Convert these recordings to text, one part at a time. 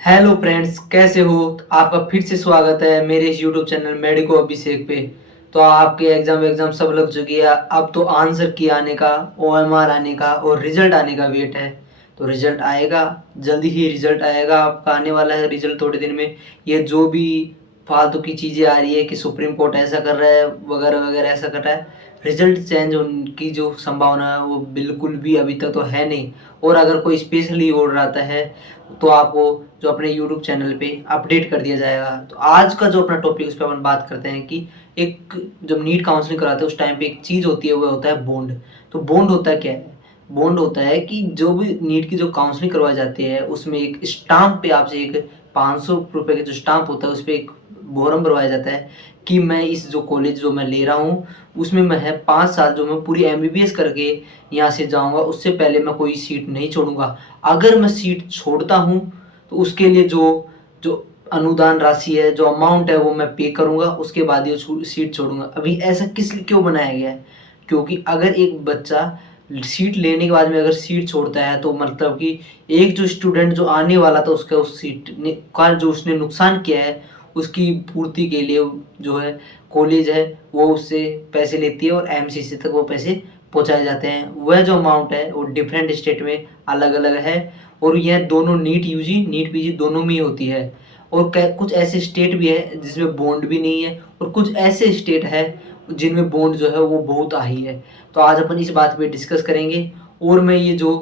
Hello friends, कैसे हो? आपका फिर से स्वागत है मेरे इस यूट्यूब चैनल मेडिको अभिषेक पे। तो आपके एग्जाम सब लग चुकी है। अब तो आंसर की आने का, ओएमआर आने का और रिजल्ट आने का वेट है। तो रिजल्ट आएगा, जल्दी ही रिजल्ट आएगा, आपका आने वाला है रिजल्ट थोड़े दिन में। ये जो भी फालतू की चीज़ें आ रही है कि सुप्रीम कोर्ट ऐसा कर रहा है वगैरह वगैरह ऐसा कर रहा है, रिजल्ट चेंज होने की जो संभावना है वो बिल्कुल भी अभी तक तो है नहीं। और अगर कोई स्पेशली ऑर्डर आता है तो आपको जो अपने यूट्यूब चैनल पे अपडेट कर दिया जाएगा। तो आज का जो अपना टॉपिक उस पर अपन बात करते हैं कि एक जब नीट काउंसलिंग कराते हैं उस टाइम पे एक चीज़ होती है, वो होता है बॉन्ड। तो बॉन्ड होता है क्या है? बॉन्ड होता है कि जो भी नीट की जो काउंसलिंग करवाई जाती है उसमें एक स्टाम्प पे आपसे एक 500 रुपये का जो स्टाम्प होता है उस पर एक बोरम भरवाया जाता है कि मैं इस जो कॉलेज जो मैं ले रहा हूँ उसमें मैं है 5 साल जो मैं पूरी एमबीबीएस करके यहाँ से जाऊँगा, उससे पहले मैं कोई सीट नहीं छोड़ूंगा। अगर मैं सीट छोड़ता हूँ तो उसके लिए जो जो अनुदान राशि है, जो अमाउंट है वो मैं पे करूँगा, उसके बाद ये सीट छोड़ूंगा। अभी ऐसा किस लिए क्यों बनाया गया है? क्योंकि अगर एक बच्चा सीट लेने के बाद में अगर सीट छोड़ता है तो मतलब कि एक जो स्टूडेंट जो आने वाला था उसका उस सीट का जो उसने नुकसान किया है उसकी पूर्ति के लिए जो है कॉलेज है वो उससे पैसे लेती है और एमसीसी तक वो पैसे पहुंचाए जाते हैं। वह जो अमाउंट है वो डिफरेंट स्टेट में अलग अलग है और यह दोनों नीट यूजी नीट पीजी दोनों में ही होती है। और कुछ ऐसे स्टेट भी है जिसमें बॉन्ड भी नहीं है और कुछ ऐसे स्टेट है जिनमें बॉन्ड जो है वो बहुत हाई है। तो आज अपन इस बात पे डिस्कस करेंगे और मैं ये जो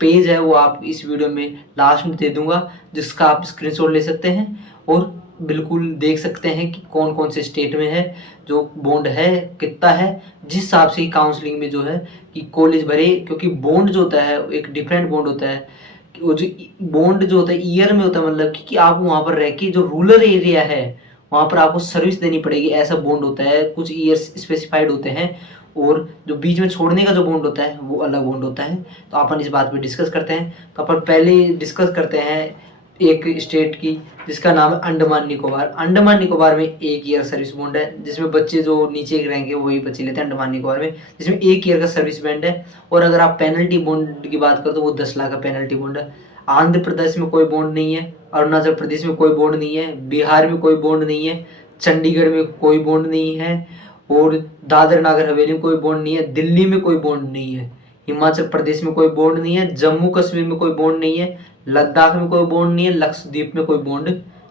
पेज है वो आप इस वीडियो में लास्ट में दे दूंगा, जिसका आप स्क्रीनशॉट ले सकते हैं और बिल्कुल देख सकते हैं कि कौन कौन से स्टेट में है, जो बॉन्ड है कितना है, जिस हिसाब से काउंसलिंग में जो है कि कॉलेज भरे। क्योंकि बॉन्ड जो होता है एक डिफरेंट बॉन्ड होता है कि वो जो बॉन्ड जो होता है ईयर में होता है, मतलब कि आप वहाँ पर रह के जो रूरल एरिया है वहाँ पर आपको सर्विस देनी पड़ेगी, ऐसा बॉन्ड होता है। कुछ ईयर्स स्पेसिफाइड होते हैं और जो बीच में छोड़ने का जो बॉन्ड होता है वो अलग बॉन्ड होता है। तो अपन इस बात पे डिस्कस करते हैं। तो अपन पहले डिस्कस करते हैं एक स्टेट की जिसका नाम है अंडमान निकोबार। अंडमान निकोबार में 1 ईयर सर्विस बॉन्ड है, जिसमें बच्चे जो नीचे के रैंक है वही बच्चे लेते हैं अंडमान निकोबार में, जिसमें 1 ईयर का सर्विस बॉन्ड है। और अगर आप पेनल्टी बॉन्ड की बात करो तो वो 10 लाख का पेनल्टी बॉन्ड है। आंध्र प्रदेश में कोई बॉन्ड नहीं है, अरुणाचल प्रदेश में कोई बॉन्ड नहीं है, बिहार में कोई बॉन्ड नहीं है, चंडीगढ़ में कोई बॉन्ड नहीं है और दादर नागर हवेली में कोई बॉन्ड नहीं है, दिल्ली में कोई बॉन्ड नहीं है, हिमाचल प्रदेश में कोई बॉन्ड नहीं है, जम्मू कश्मीर में कोई बॉन्ड नहीं है, लद्दाख में कोई बॉन्ड नहीं है, लक्षद्वीप में कोई बॉन्ड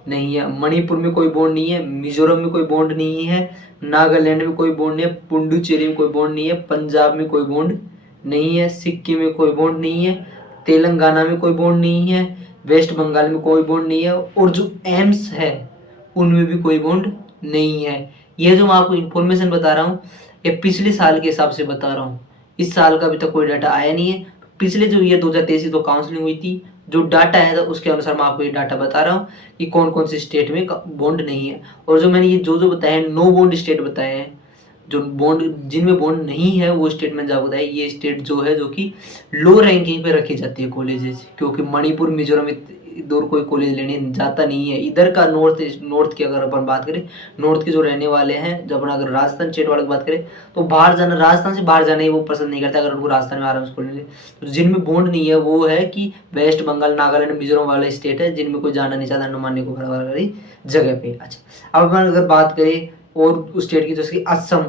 नहीं है, मणिपुर में कोई बॉन्ड नहीं है, मिजोरम में कोई बॉन्ड नहीं है, नागालैंड में कोई बॉन्ड नहीं है, पुडुचेरी में कोई बॉन्ड नहीं है, पंजाब में कोई बॉन्ड नहीं है, सिक्किम में कोई बॉन्ड नहीं है, तेलंगाना में कोई बॉन्ड नहीं है, वेस्ट बंगाल में कोई बॉन्ड नहीं है और जो एम्स है उनमें भी कोई बॉन्ड नहीं है। ये जो मैं आपको इन्फॉर्मेशन बता रहा हूँ ये पिछले साल के हिसाब से बता रहा हूँ, इस साल का अभी तक कोई डाटा आया नहीं है। पिछले जो ईयर 2023 की तो काउंसलिंग हुई थी, जो डाटा है तो उसके अनुसार मैं आपको ये डाटा बता रहा हूँ कि कौन कौन से स्टेट में बॉन्ड नहीं है। और जो मैंने ये जो जो बताए हैं नो बॉन्ड स्टेट बताए हैं, जो बॉन्ड जिनमें बॉन्ड नहीं है वो स्टेटमेंट जो बताए, ये स्टेट जो है जो कि लो रैंकिंग पे रखी जाती है कॉलेजेस। क्योंकि मणिपुर मिजोरम इधर कोई कॉलेज लेने जाता नहीं है। इधर का नॉर्थ की अगर अपन बात करें, नॉर्थ के जो रहने वाले हैं, जब अपन अगर राजस्थान स्टेट वाले की बात करें तो बाहर जाना, राजस्थान से बाहर जाना ही वो पसंद नहीं करता अगर उनको राजस्थान में आराम से खोलने ले। तो जिनमें बॉन्ड नहीं है वो है कि वेस्ट बंगाल नागालैंड मिजोरम वाले स्टेट है जिनमें कोई जाना नहीं चाहता अंडमान निकोबार वाली जगह पे। अच्छा, अब अपन अगर बात करें और उस स्टेट की जैसे कि असम,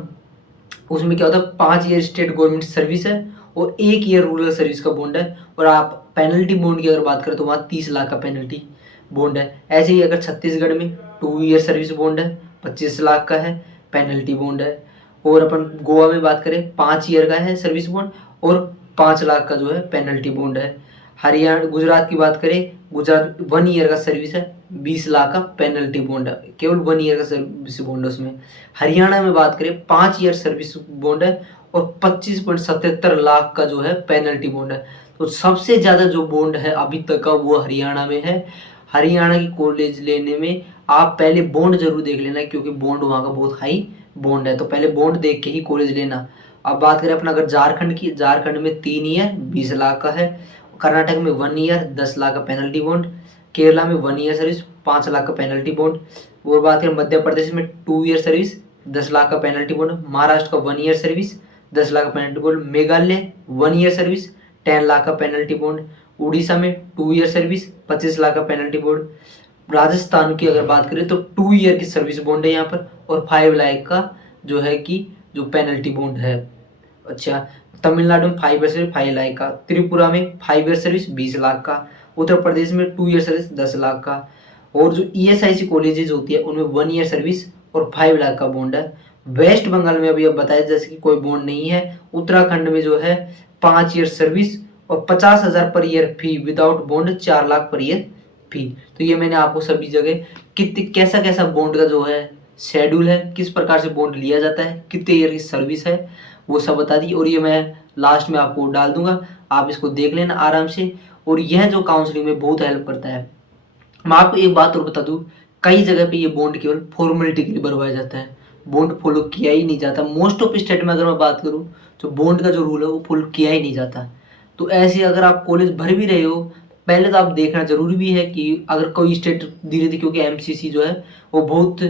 उसमें क्या होता है 5 ईयर स्टेट गवर्नमेंट सर्विस है और 1 ईयर रूरल सर्विस का बॉन्ड है। और आप पेनल्टी बॉन्ड की अगर बात करें तो वहाँ 30 लाख का पेनल्टी बॉन्ड है। ऐसे ही अगर छत्तीसगढ़ में 2 ईयर सर्विस बॉन्ड है, 25 लाख का है पेनल्टी बॉन्ड है। और अपन गोवा में बात करें 5 ईयर का है सर्विस बॉन्ड और 5 लाख का जो है पेनल्टी बॉन्ड है। हरियाणा गुजरात की बात करें, गुजरात 1 ईयर का सर्विस है, 20 लाख का पेनल्टी बॉन्ड है, केवल 1 ईयर का सर्विस बॉन्ड है उसमें। हरियाणा में बात करें 5 ईयर सर्विस बॉन्ड है और 25.77 लाख का जो है पेनल्टी बॉन्ड है। तो सबसे ज़्यादा जो बॉन्ड है अभी तक का वो हरियाणा में है। हरियाणा की कॉलेज लेने में आप पहले बॉन्ड जरूर देख लेना, क्योंकि बॉन्ड वहाँ का बहुत हाई बॉन्ड है, तो पहले बॉन्ड देख के ही कॉलेज लेना। अब बात करें अपना अगर झारखंड की, झारखंड में 3 ईयर 20 लाख का है, कर्नाटक में 1 ईयर 10 लाख का पेनल्टी बॉन्ड, केरला में 1 ईयर सर्विस 5 लाख का पेनल्टी बॉन्ड। और बात करें मध्य प्रदेश में 2 ईयर सर्विस 10 लाख का पेनल्टी बॉन्ड, महाराष्ट्र का 1 ईयर सर्विस 10 लाख का penalty bond, Meghalaya 1 year service 10 lakh का पेनल्टी बॉन्ड। उड़ीसा में 2 ईयर सर्विस 25 लाख का पेनल्टी बॉन्ड। राजस्थान की अगर बात करें तो 2 ईयर की सर्विस बॉन्ड है यहाँ पर और 5 लाख का जो है कि जो पेनल्टी बॉन्ड है। अच्छा, तमिलनाडु में 5 ईयर सर्विस 5 लाख का, त्रिपुरा में 5 ईयर सर्विस 20 लाख का, उत्तर प्रदेश में 2 ईयर सर्विस 10 लाख का। और जो ESIC कॉलेजेज होती है उनमें 1 ईयर सर्विस और 5 लाख का बॉन्ड है। वेस्ट बंगाल में अभी अब बताया जैसे कि कोई बॉन्ड नहीं है। उत्तराखंड में जो है 5 ईयर सर्विस और 50,000 per year fee without bond, 4 lakh per year फी। तो ये मैंने आपको सभी जगह कितने कैसा कैसा बॉन्ड का जो है शेड्यूल है, किस प्रकार से बॉन्ड लिया जाता है, कितने ईयर की सर्विस है, वो सब बता दी। और ये मैं लास्ट में आपको डाल दूंगा, आप इसको देख लेना आराम से। और यह जो काउंसलिंग में बहुत हेल्प करता है। मैं आपको एक बात और बता दूं, कई जगह पे ये बॉन्ड केवल फॉर्मेलिटी के लिए भरवाया जाता है, बॉन्ड फॉलो किया ही नहीं जाता। मोस्ट ऑफ स्टेट में अगर मैं बात करूं तो बॉन्ड का जो रूल है वो फॉलो किया ही नहीं जाता। तो ऐसे अगर आप कॉलेज भर भी रहे हो, पहले तो आप देखना जरूरी भी है कि अगर कोई स्टेट धीरे धीरे, क्योंकि MCC जो है वो बहुत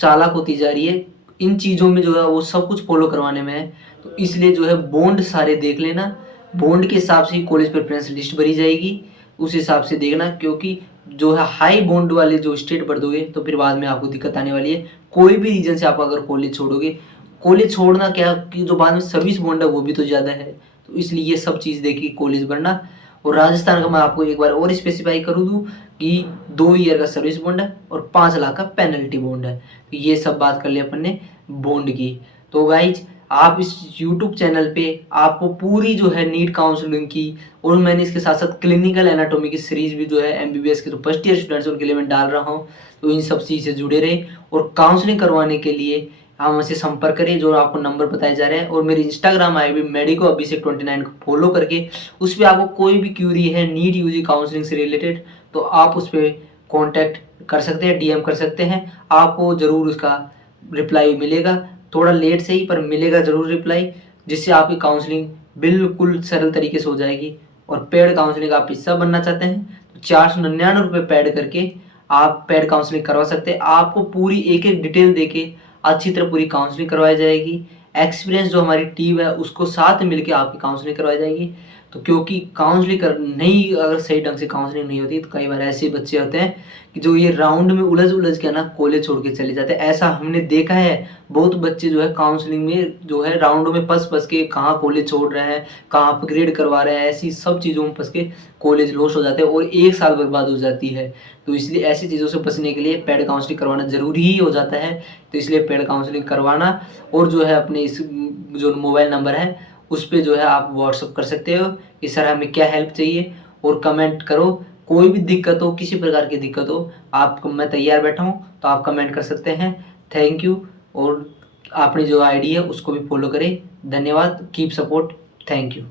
चालाक होती जा रही है इन चीज़ों में, जो है वो सब कुछ फॉलो करवाने में है। तो इसलिए जो है बॉन्ड सारे देख लेना, बॉन्ड के हिसाब से ही कॉलेज प्रेफरेंस लिस्ट भरी जाएगी, उस हिसाब से देखना। क्योंकि जो है हाई बॉन्ड वाले जो स्टेट भर दोगे तो फिर बाद में आपको दिक्कत आने वाली है। कोई भी रीजन से आप अगर कॉलेज छोड़ोगे, कॉलेज छोड़ना क्या कि जो बाद में सर्विस बॉन्ड है वो भी तो ज़्यादा है। तो इसलिए ये सब चीज़ देखी कॉलेज भरना। और राजस्थान का मैं आपको एक बार और स्पेसिफाई करूँ दूँ कि 2 ईयर का सर्विस बॉन्ड है और 5 लाख का पेनल्टी बॉन्ड है। तो ये सब बात कर ली अपन ने बॉन्ड की। तो गाइज आप इस YouTube चैनल पे आपको पूरी जो है नीट काउंसलिंग की, और मैंने इसके साथ साथ क्लिनिकल एनाटॉमी की सीरीज भी जो है MBBS के जो फर्स्ट ईयर स्टूडेंट्स उनके लिए मैं डाल रहा हूँ। तो इन सब चीज़ से जुड़े रहे और काउंसलिंग करवाने के लिए हमसे संपर्क करें, जो आपको नंबर बताए जा रहे हैं। और मेरी इंस्टाग्राम ID मेडिको अभिषेक 29 को फॉलो करके उस पर आपको कोई भी क्यूरी है नीट UG काउंसलिंग से रिलेटेड तो आप उस पर कॉन्टैक्ट कर सकते हैं, DM कर सकते हैं। आपको ज़रूर उसका रिप्लाई मिलेगा, थोड़ा लेट से ही पर मिलेगा ज़रूर रिप्लाई, जिससे आपकी काउंसलिंग बिल्कुल सरल तरीके से हो जाएगी। और पेड काउंसलिंग आप हिस्सा बनना चाहते हैं तो 499 रुपये पेड करके आप पेड काउंसलिंग करवा सकते हैं। आपको पूरी एक एक डिटेल देके अच्छी तरह पूरी काउंसलिंग करवाई जाएगी। एक्सपीरियंस जो हमारी टीम है उसको साथ मिलके आपकी काउंसलिंग करवाई जाएगी। तो क्योंकि काउंसलिंग कर नहीं, अगर सही ढंग से काउंसलिंग नहीं होती तो कई बार ऐसे बच्चे होते हैं कि जो ये राउंड में उलझ के ना कॉलेज छोड़ के चले जाते हैं। ऐसा हमने देखा है, बहुत बच्चे जो है काउंसलिंग में जो है राउंडों में फंस के कहाँ कॉलेज छोड़ रहे हैं, कहाँ अपग्रेड करवा रहे हैं, ऐसी सब चीज़ों में फंस के कॉलेज लॉस हो जाते हैं और 1 साल बर्बाद हो जाती है। तो इसलिए ऐसी चीज़ों से बचने के लिए पेड काउंसलिंग करवाना ज़रूरी ही हो जाता है। तो इसलिए पेड काउंसलिंग करवाना, और जो है अपने इस जो मोबाइल नंबर है उस पर जो है आप व्हाट्सअप कर सकते हो कि सर हमें क्या हेल्प चाहिए, और कमेंट करो। कोई भी दिक्कत हो, किसी प्रकार की दिक्कत हो, आप मैं तैयार बैठा हूँ, तो आप कमेंट कर सकते हैं। Thank you. और आपने जो ID है उसको भी फॉलो करें। धन्यवाद। Keep support. Thank you.